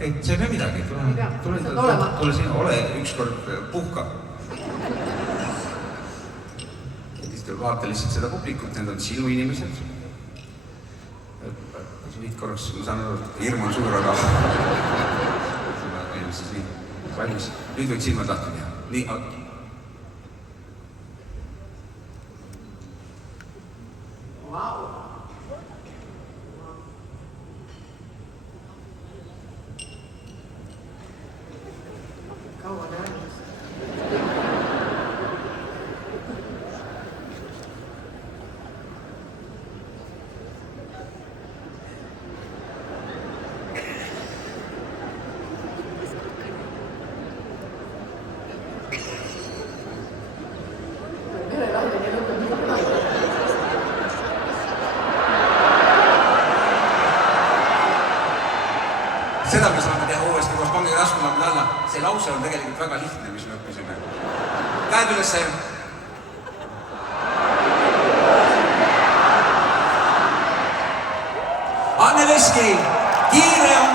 Ei, see ei pea midagi. Tule siin, ole ükskord puhka. Vaata lihtsalt seda publikut, need on sinu inimesed. Võid korraks, ma saan aru, hirm on suur, aga siis nii, valmis. Nüüd võid silmad lahti teha. Nii, kaua näemas. Seda me saame teha uuesti koos pange raskulamad alla. See lause on tegelikult väga lihtne, mis me õppisime. Käed ülesse. Anne Veski, kiire on